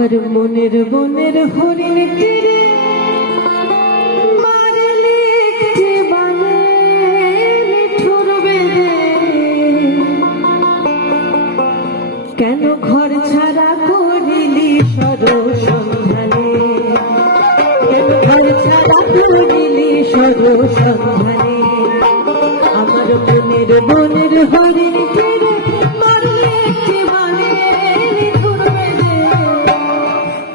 আমার মনের বনের হরিণ তীরে মারলে একটি বানে নিঠুর বেদে, কেন ঘর ছাড়া করিলি সরসন্ধানে, কেন ঘর ছাড়া করিলি সরসন্ধানে। আমার মনের বনের হরিণ তীরে মারলে একটি বানে নিঠুর বেদে,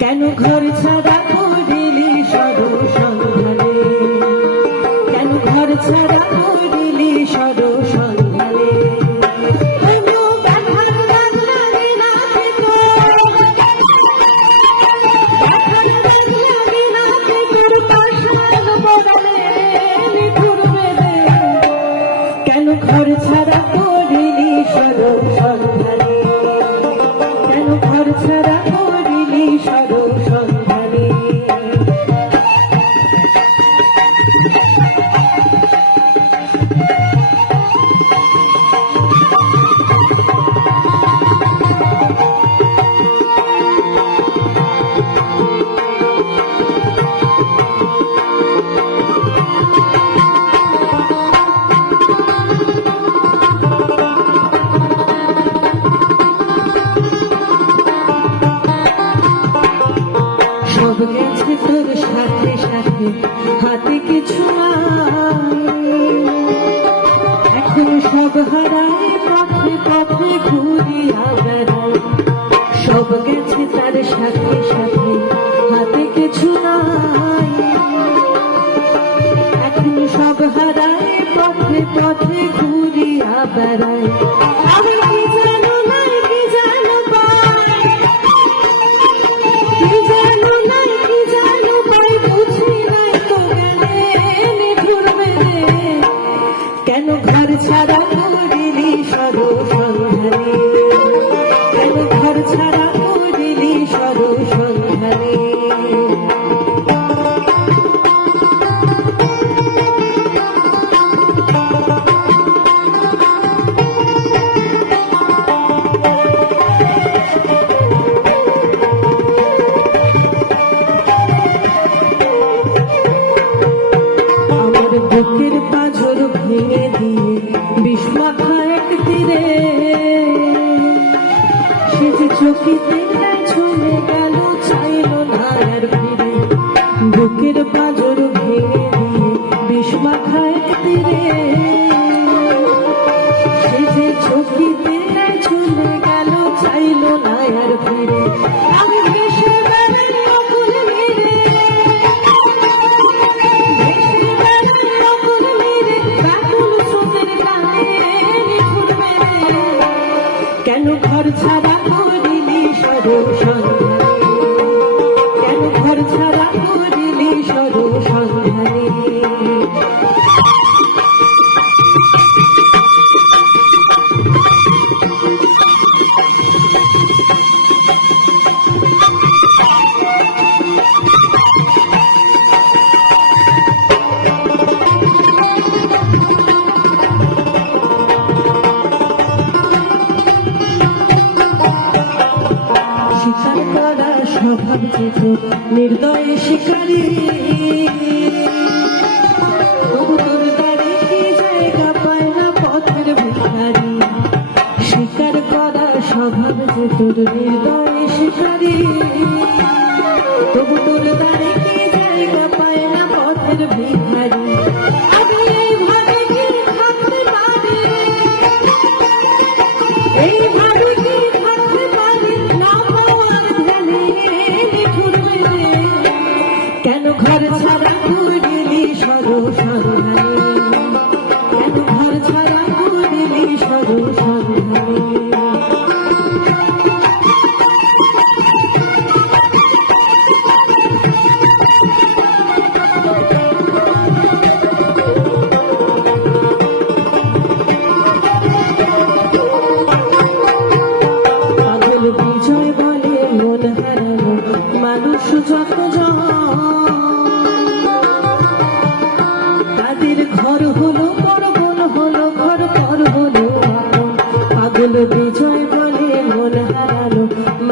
কেন ঘর ছাড়া করিলি সরসন্ধানে, কেন ঘর ছাড়া করিলি সরসন্ধানে। কেন ঘর ছাড়া করিলি সরসন্ধানে, কেন ঘর ছাড়া করিলি সরসন্ধানে। সব গেছে তোর সাথে সাথে, হাতে কিছু নাই, এখন সব হারায় পথে পথে ঘুরিয়া বেড়ায়। সব গেছে তার সাথে সাথে, হাতে কিছু নাই, এখন সব হারায় পথে পথে ঘুরিয়া বেড়ায়। আমি কি জানো নাই, কি জানো পাই, কি জানো নাই, কি জানো পাই, বুঝি নাই তো গেলে নিঠুর বেদে। কেন ঘর ছাড়া করিলি সরসন্ধানে, কেন ঘর ছাড়া করিলি সরসন্ধানে। বুকের পাঁজর ভেঙে দিয়ে বিষ্মাখা এক তীরে, সে যে চকিতে চলে গেল, চাইল না আর ফিরে। বুকের পাঁজর ভেঙে দিয়ে বিষ্মাখা এক তীরে, সে যে চকিতে চলে গেল, চাইল না আর ফিরে। আমি ভেসে বেড়াই অকুল নীরে, কেন ঘর ছাড়া করিলি সরসন্ধানে, কেন ঘর ছাড়া করিলি সরসন্ধানে। শিকার করা স্বভাব যেত নির্দয় শিকারী, তবু তোর দাঁড়ে কি জায়গা পায় না পথের ভিখারি। শিকার করা স্বভাব যেত নির্দয় শিকারী, তবু তোর দাঁড়ে কি জায়গা পায় না পথের ভিখারি। আমি এইভাবে কি থাকতে পারি, এইভাবে কি থাকতে পারি না পাওয়ার ধ্যানে নিঠুর বেদে। কেন ঘর ছাড়া করিলি সরসন্ধানে, কেন ঘর ছাড়া করিলি সরসন্ধানে। পাগল বিজয় বলে মন হারানো মানুষ যতজন, তাদের ঘর হলো পরবন, হলো ঘর পর হলো আপন। পাগল বিজয় বলে মন হারানো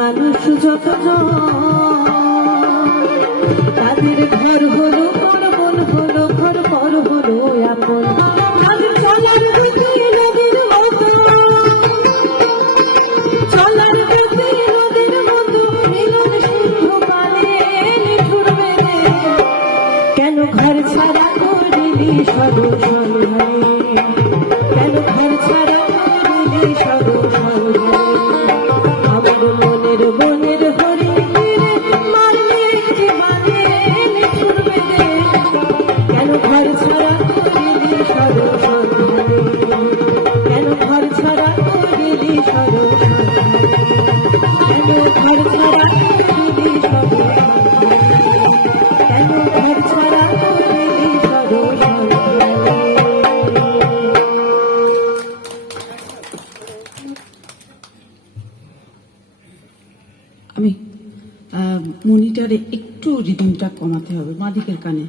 মানুষ যতজন তাদের ঘর হলো পর বন হলো ঘর পর হলো আপন আজ চলার দিকে নদীর মতো চলার দিকে নদীর মতো মিলন সিন্ধু পানে নিঠুর বেদে কেন ঘর ছাড়া করলি সরু সন্ধানে কেন ঘর ছাড়া করলি সরু সন্ধানে আমার মনের বনের হরিণীরে মারলে জীবনে নিঠুর বেদে কেন ঘর ছাড়া করলি সরু সন্ধানে কেন ঘর ছাড়া করলি সরু সন্ধানে কেন ঘর ছাড়া করলি সরু সন্ধানে কেন ঘর ছাড়া করলি সরু সন্ধানে আমি মনিটরে একটু রিদিমটা কমাতে হবে বাঁ দিকের কানে।